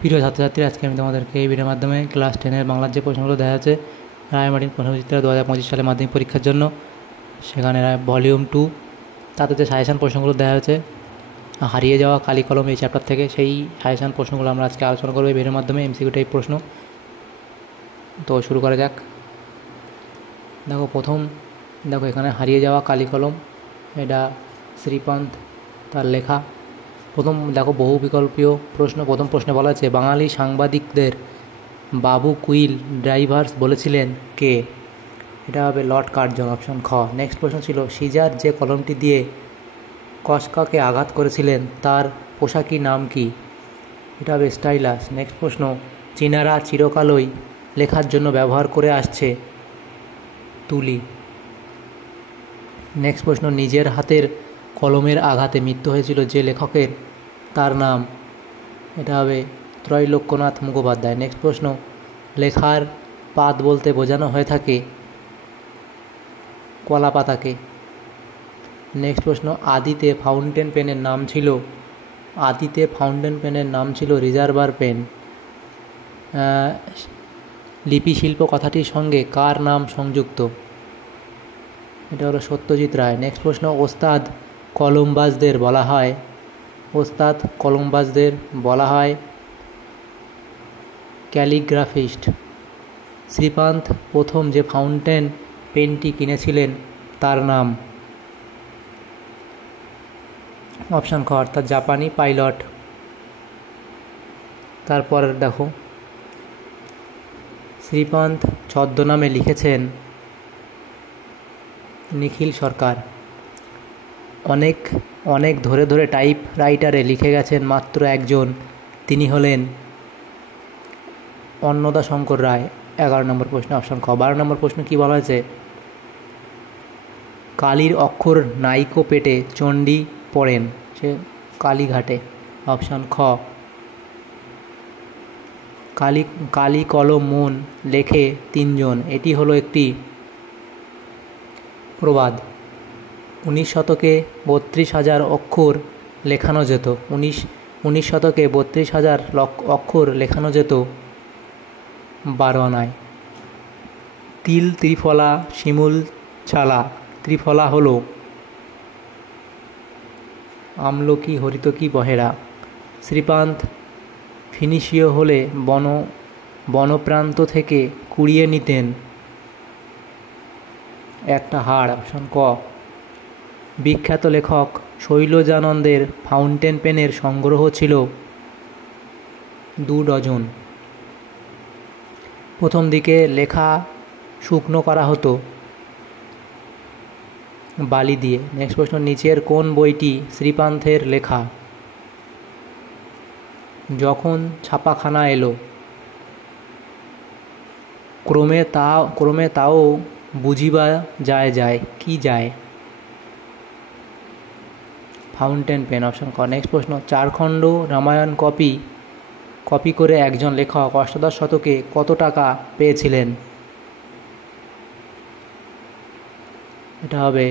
প্রিয় ছাত্রছাত্রী, আজকে আমি তোমাদেরকে এই ভিডিওর মাধ্যমে ক্লাস 10-এর বাংলার যে প্রশ্নগুলো দেওয়া আছে রায়মার্টিন প্রশ্নবিচিত্রা 2025 সালে মাধ্যমিক পরীক্ষার জন্য, সেখানে ভলিউম 2 তাতে যে সাজেশান প্রশ্নগুলো দেওয়া হয়েছে হারিয়ে যাওয়া কালি কলম এই চ্যাপ্টার থেকে, সেই সাজেশান প্রশ্নগুলো আমরা আজকে আলোচনা করবো এই ভিডিওর মাধ্যমে। এমসিকিউ টাইপ প্রশ্ন। তো শুরু করা যাক। দেখো এখানে হারিয়ে যাওয়া কালি কলম, এটা শ্রীপান্থ তার লেখা। প্রথম দেখো বহু বিকল্পীয় প্রশ্ন। প্রথম প্রশ্নে বলা আছে বাঙালি সাংবাদিকদের বাবু কুইল ড্রাইভার্স বলেছিলেন কে? এটা হবে লর্ড কার্জন, অপশন খ। নেক্সট প্রশ্ন ছিল সিজার যে কলমটি দিয়ে কসকাকে আঘাত করেছিলেন তার পোশাকি নাম কি? এটা হবে স্টাইলাস। নেক্সট প্রশ্ন চীনারা চিরকালই লেখার জন্য ব্যবহার করে আসছে তুলি। নেক্সট প্রশ্ন নিজের হাতের কলমের আঘাতে মৃত্যু হয়েছিল যে লেখকের, তার নাম? এটা হবে ত্রৈলোক্যনাথ মুখোপাধ্যায়। নেক্সট প্রশ্ন লেখার পাত বলতে বোঝানো হয়ে থাকে কলা পাতাকে। নেক্সট প্রশ্ন আদিতে ফাউন্টেন পেনের নাম ছিল রিজার্ভার পেন। লিপি শিল্প কথাটির সঙ্গে কার নাম সংযুক্ত? এটা হলো সত্যজিৎ রায়। নেক্সট প্রশ্ন ওস্তাদ কলমবাজদের বলা হয় ক্যালিগ্রাফিস্ট। শ্রীপান্থ প্রথম যে ফাউন্টেন পেনটি কিনেছিলেন তার নাম? অপশান খ, অর্থাৎ জাপানি পাইলট। তারপর দেখো শ্রীপান্থ ছদ্মনামে লিখেছেন নিখিল সরকার। অনেক ধরে টাইপ রাইটারে লিখে গেছেন মাত্র একজন, তিনি হলেন অন্নদা শঙ্কর রায়। 11 নম্বর প্রশ্ন, অপশান খ। 12 নম্বর প্রশ্ন কি বলা হয়েছে কালীর অক্ষর নাইকো পেটে চণ্ডী পড়েন সে কালীঘাটে। অপশান খ। কালি কলম মন লেখে তিনজন, এটি হলো একটি প্রবাদ। 19 শতকে 32,000 অক্ষর লেখানো যেত। 19 শতকে 32,000 অক্ষর লেখানো যেত 12 আনায়। তিল ত্রিফলা শিমুল ছালা। ত্রিফলা হলো আমলকি হরিতকি বহেরা। শ্রীপান্থ ফিনিশীয় হলে বনপ্রান্ত থেকে কুড়িয়ে নিতেন একটা হাড়। অপশন ক। বিখ্যাত লেখক শৈলজানন্দের ফাউন্টেন পেনের সংগ্রহ ছিল 2 ডজন। প্রথম দিকে লেখা শুকনো করা হতো বালি দিয়ে। নেক্সট প্রশ্ন নিচের কোন বইটি শ্রীপান্থের লেখা? যখন ছাপাখানা এলো। ক্রমে তাও বুঝিবা যায় কি যায়? Fountain pen. অপশন ক। নেক্সট প্রশ্ন 4 খণ্ড রামায়ণ কপি করে একজন লেখক অষ্টাদশ শতকে কত টাকা পেয়েছিলেন? এটা হবে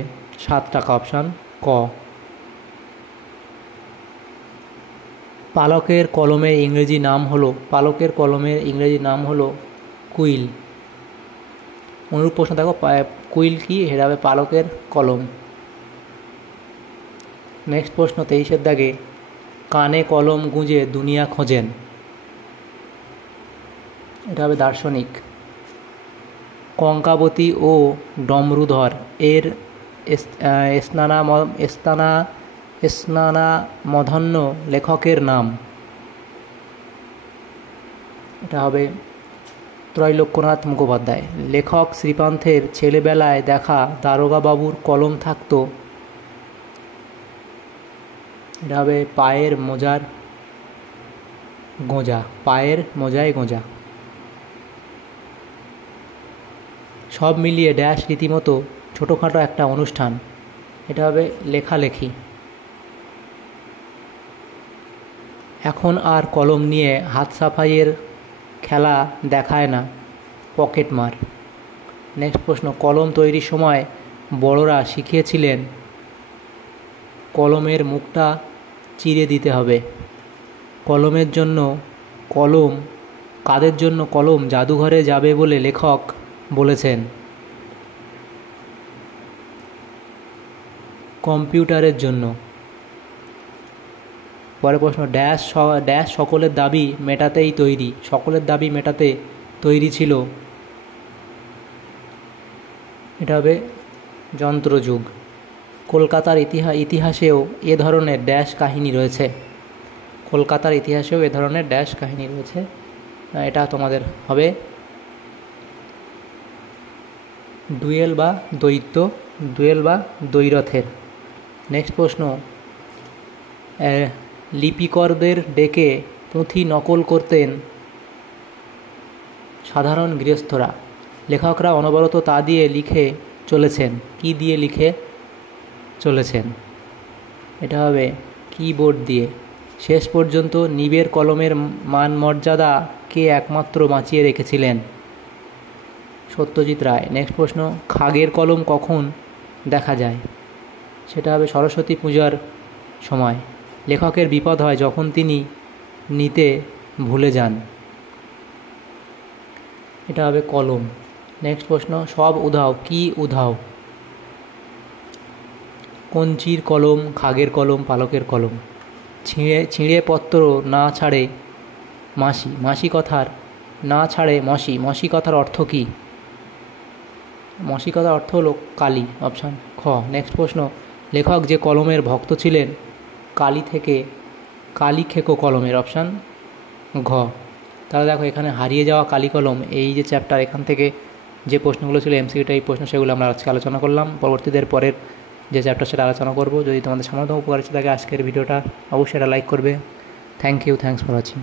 7 টাকা। অপশান ক। পালকের কলমের ইংরেজি নাম হলো কুইল। অনুরূপ প্রশ্ন দেখো কুইল কি? এটা হবে পালকের কলম। নেক্সট প্রশ্ন 23-এর দাগে কানে কলম গুঁজে দুনিয়া খোঁজেন, এটা হবে দার্শনিক। কঙ্কাবতী ও ডমরুধর এর স্নানামধ্যাহ্ন লেখকের নাম? এটা হবে ত্রৈলোক্যনাথ মুখোপাধ্যায়। লেখক শ্রীপান্থের ছেলেবেলায় দেখা দারোগা বাবুর কলম থাকত, এটা হবে পায়ের মোজায় গোঁজা। সব মিলিয়ে ড্যাশ রীতিমতো ছোটোখাটো একটা অনুষ্ঠান, এটা হবে লেখালেখি। এখন আর কলম নিয়ে হাত সাফাইয়ের খেলা দেখায় না, পকেট মার। নেক্সট প্রশ্ন কলম তৈরির সময় বড়রা শিখিয়েছিলেন কলমের মুখটা চিরে দিতে হবে। কলমের জন্য কলম কাদের জন্য কলম জাদুঘরে যাবে বলে লেখক বলেছেন? কম্পিউটারের জন্য। পরের প্রশ্ন, ড্যাশ সকলের দাবি মেটাতেই তৈরি। সকলের দাবি মেটাতে তৈরি ছিল। এটা হবে যন্ত্রযুগ। কলকাতার ইতিহাসেও এ ধরনের ড্যাশ কাহিনী রয়েছে। কলকাতার ইতিহাসেও এ ধরনের ড্যাশ কাহিনী রয়েছে। এটা তোমাদের হবে ডুয়েল বা দ্বৈরথের। নেক্সট প্রশ্ন, লিপিকরদের ডেকে পুঁথি নকল করতেন সাধারণ গৃহস্থরা। লেখকরা অনবরত তা দিয়ে লিখে চলেছেন। কি দিয়ে লিখে চলেছেন? এটা হবে কিবোর্ড দিয়ে। শেষ পর্যন্ত নিবের কলমের মান মর্যাদা কে একমাত্র বাঁচিয়ে রেখেছিলেন? সত্যজিৎ রায়। নেক্সট প্রশ্ন, খাগের কলম কখন দেখা যায়? সেটা হবে সরস্বতী পূজার সময়। লেখকের বিপদ হয় যখন তিনি নিতে ভুলে যান। এটা হবে কলম। নেক্সট প্রশ্ন, সব উধাও। কি উধাও? কঞ্চির কলম, খাগের কলম, পালকের কলম। ছিঁড়ে পত্র না ছাড়ে মাসি। মাসি কথার না ছাড়ে মসি। মসি কথার অর্থ কী? মসি কথার অর্থ হলো কালি। অপশান খ। নেক্সট প্রশ্ন, লেখক যে কলমের ভক্ত ছিলেন কালি খেকো কলমের। অপশান ঘ। তাহলে দেখো এখানে হারিয়ে যাওয়া কালি কলম, এই যে চ্যাপ্টার, এখান থেকে যে প্রশ্নগুলো ছিল এমসিকিউ টাইপ প্রশ্ন, সেগুলো আমরা আজকে আলোচনা করলাম। পরবর্তীদের পরের যে চ্যাপ্টার সেটা আলোচনা করব। যদি তোমাদের সামান্য উপকার এসে থাকে আজকের ভিডিওটা, অবশ্যই এটা লাইক করবে। Thank you, thanks for watching.